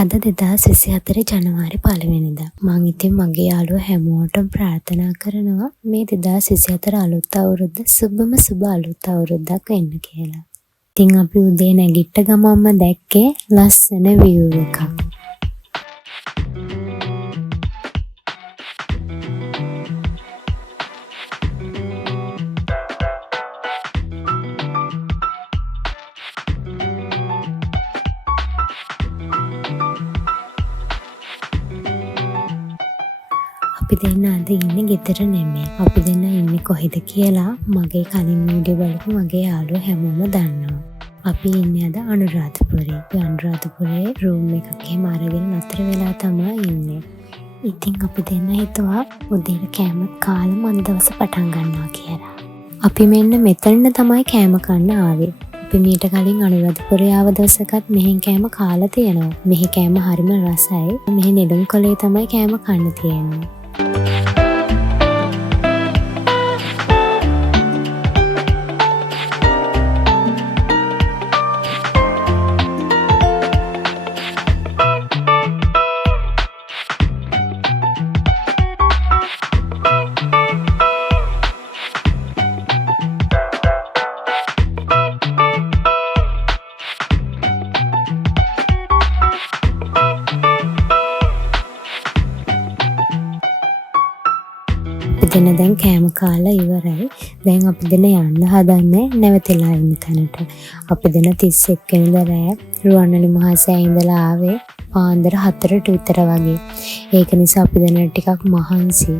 අද 2024 ජනවාරි 1 වෙනිදා. මං ඉතින් මගේ යාළුවෝ හැමෝටම ප්‍රාර්ථනා කරනවා මේ 2024 අලුත් අවුරුද්ද සුබ අලුත් අවුරුද්දක් වෙන්න කියලා. ඉතින් අපි උදේ නැගිට ගමන්ම දැක්කේ ලස්සන view එකක්. අපි දෙන්න අද ඉන්නේ ගෙදර නෙමෙයි. අපි දෙන්න ඉන්නේ කොහෙද කියලා මගේ කලින් වීඩියෝ බලපු මගේ යාළුවෝ හැමෝම දන්නවා. අපි ඉන්නේ අද අනුරාධපුරේ. අපි අනුරාධපුරේ රූම් එකක් එහෙම අරගෙන නතර වෙලා තමයි ඉන්නේ. ඉතින් අපි දෙන්න හිතුවා උදේට කෑම කාලා මන් දවස පටන් ගන්නවා කියලා. අපි මෙන්න මෙතන තමයි කෑම කන්න ආවේ. අපි මීට කලින් අනුරාධපුරේ ආව දවසකත් මෙහෙන් කෑම කාලා තියෙනවා. මෙහි කෑම හරිම රසයි. මෙහි නෙළුම් කොලේ තමයි කෑම කන්න තියෙන්නේ. අපි දෙන්න දැන් කෑම කාලා ඉවරයි. දැන් අපි දෙන්න යන්න හදන්නේ නැවතිලා ඉන්න තැනට. අපි දෙන්න 31 වෙනිදා රෑ රුවන්වැලි මහා සෑය ඉඳලා ආවේ පාන්දර 4ට විතර වගේ. ඒක නිසා අපි දෙන්න ටිකක් මහන්සි.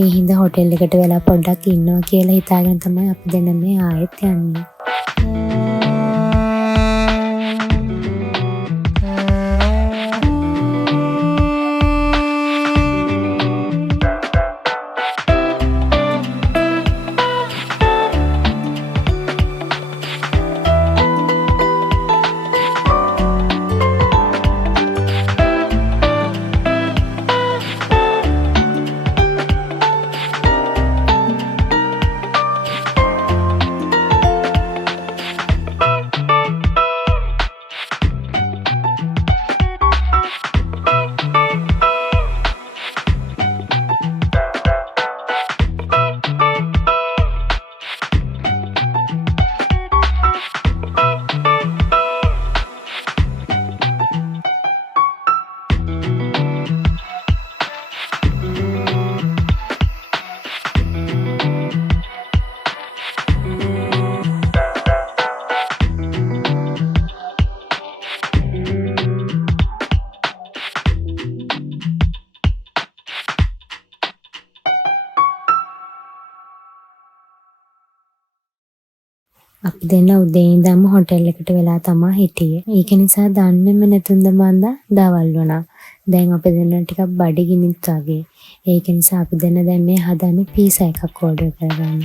ඒ හින්දා හොටෙල් එකට වෙලා පොඩ්ඩක් ඉන්නවා කියලා හිතාගෙන තමයි අපි දෙන්න මේ ආයෙත් යන්නේ. අපි දෙන්න උදේ ඉඳන්ම හොටෙල් එකට වෙලා තමයි හිටියේ. ඒක නිසා දන්නේම නැතුන්ද මන්දා දවල් වුණා. දැන් අපි දෙන්න ටිකක් බඩගිනිත් වගේ. ඒක නිසා අපි දෙන්න දැන් මේ හදන්නේ පීසා එකක් ඕඩර් කරගන්න.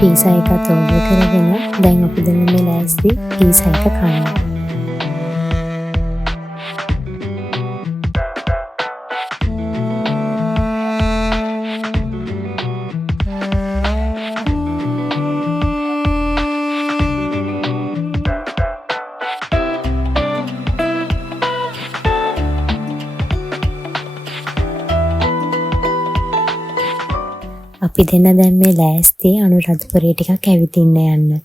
පීසා එකත් ඕඩර් කරගෙන දැන් අපි දෙන්න මේ ලෑස්ති පීසා එක කන්න. අපි දෙන්න දැන් මේ ලෑස්ති අනුරාධපුරේ ටිකක් ඇවිදින්න යන්න.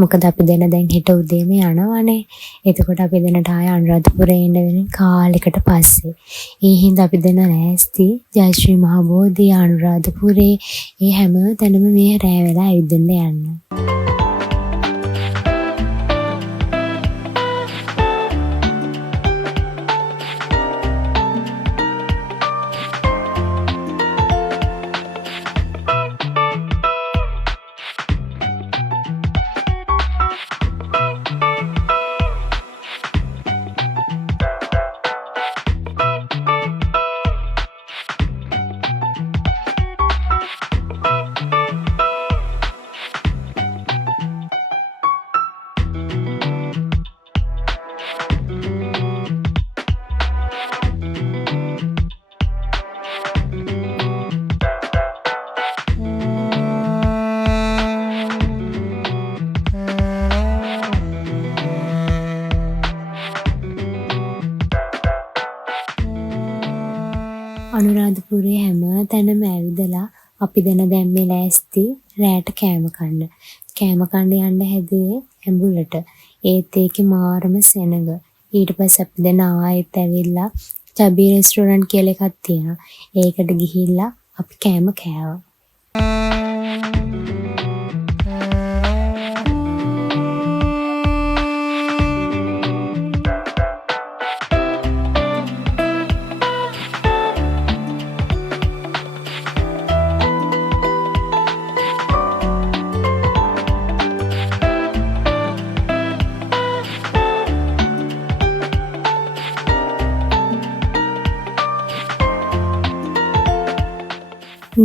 මොකද අපි දෙන්න දැන් හෙට උදේම යනවනේ. එතකොට අපි දෙන්නට ආය අනුරාධපුරේ එන්න වෙන කාලයකට පස්සේ. ඒ හින්දා අපි දෙන්න ලෑස්ති ජයශ්‍රී මහා බෝධිය අනුරාධපුරේ ඒ හැම තැනම මේ රෑ වෙලා ඇවිදින්න යන්න. අනුරාධපුරේ හැම තැනම ඇවිදලා අපි දෙන දැන් මේ ලෑස්ති රෑට කෑම කන්න. කෑම කන්න යන්න හැදුවේ ඇඹුලට. ඒත් ඒකේ මාරම සෙනඟ. ඊට පස්සේ අපි දෙන ආයෙත් ඇවිල්ලා චබී රෙස්ටෝරන්ට් කියලා එකක් තියෙනවා. ඒකට ගිහිල්ලා අපි කෑම කෑවා.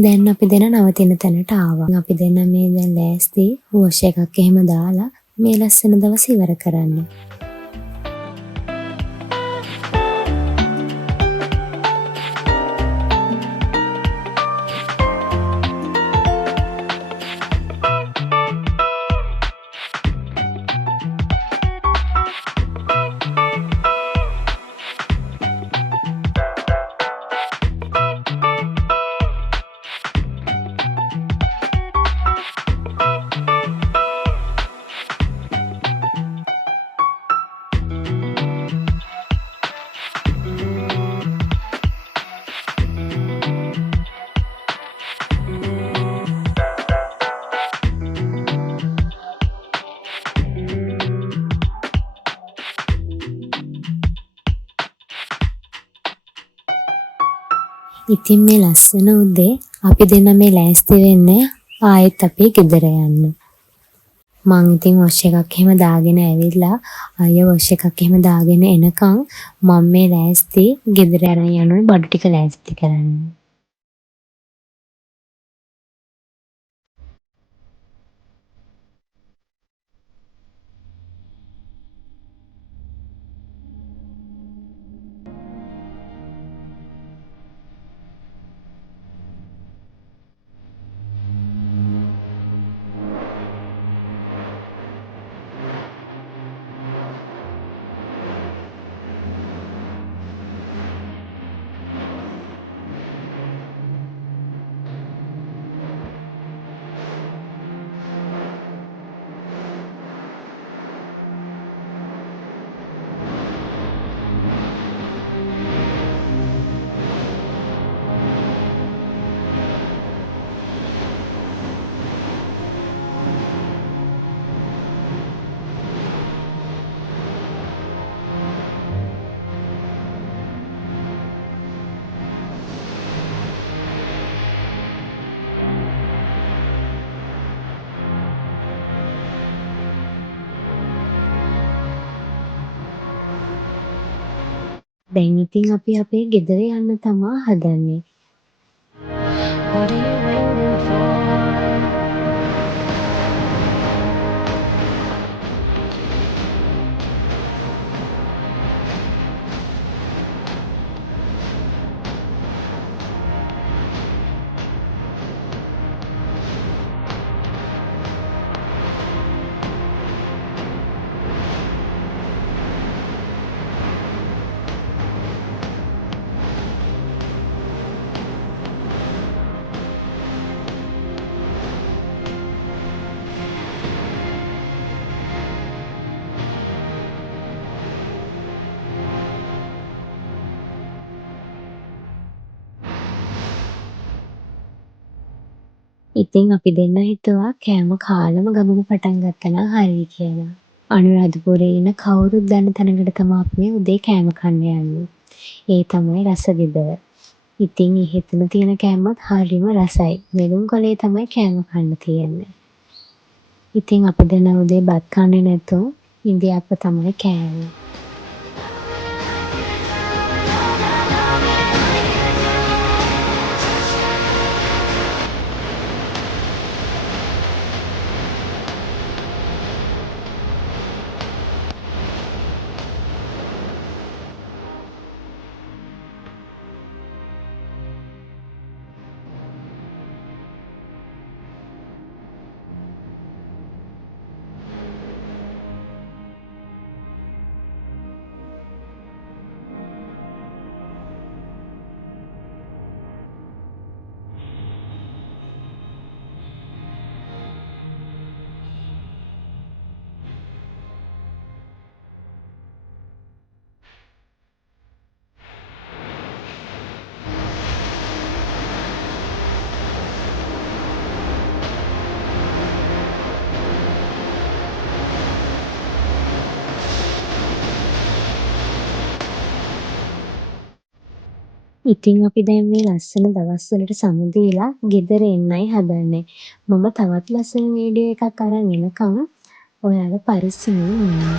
දැන් අපි දෙන නවතින තැනට ආවා. අපි දෙන මේ දැන් ලෑස්ති වොෂ් එකක් එහෙම දාලා මේ ලස්සන දවස් ඉවර කරන්න. ඉතින් මේ ලස්සන උදේ අපි දෙන්න මේ ලෑස්ති වෙන්නේ ආයෙත් අපේ ගෙදර යන්න. මං ඉතින් වොෂ් එකක් එහෙම දාගෙන ඇවිල්ලා අය වොෂ් එකක් එහෙම දාගෙන එනකන් මම මේ ලෑස්ති ගෙදර අරන් යනවා බඩු ටික ලෑස්ති කරන්න. දැන් ඉතින් අපි අපේ ගෙදර යන්න තමා හදන්නේ. What are you waiting for? ඉතින් අපි දෙන්න හිතුවා කෑම කාලම ගමන පටන් ගත්තා නම් හරියි කියලා. අනුරාධපුරේ ඉන්න කවුරුත් දන්න තැනකට තමයි අපි මේ උදේ කෑම කන්න යන්නේ. ඒ තමයි රසවිඳව. ඉතින් එතන තියෙන කෑමත් හරිම රසයි. වෙළුම් කොලේ තමයි කෑම කන්න තියෙන්නේ. ඉතින් අපි දෙන්න උදේ බත් කන්නේ නැතුව ඉඳිආප්ප තමයි කෑවේ. ඉතින් අපි දැන් මේ ලස්සන දවස්වලට සමු දීලා ගෙදර එන්නයි හදන්නේ. මම තවත් ලස්සන වීඩියෝ එකක් අරන් එනකම් ඔයාලා පරිස්සමින් ඉන්න.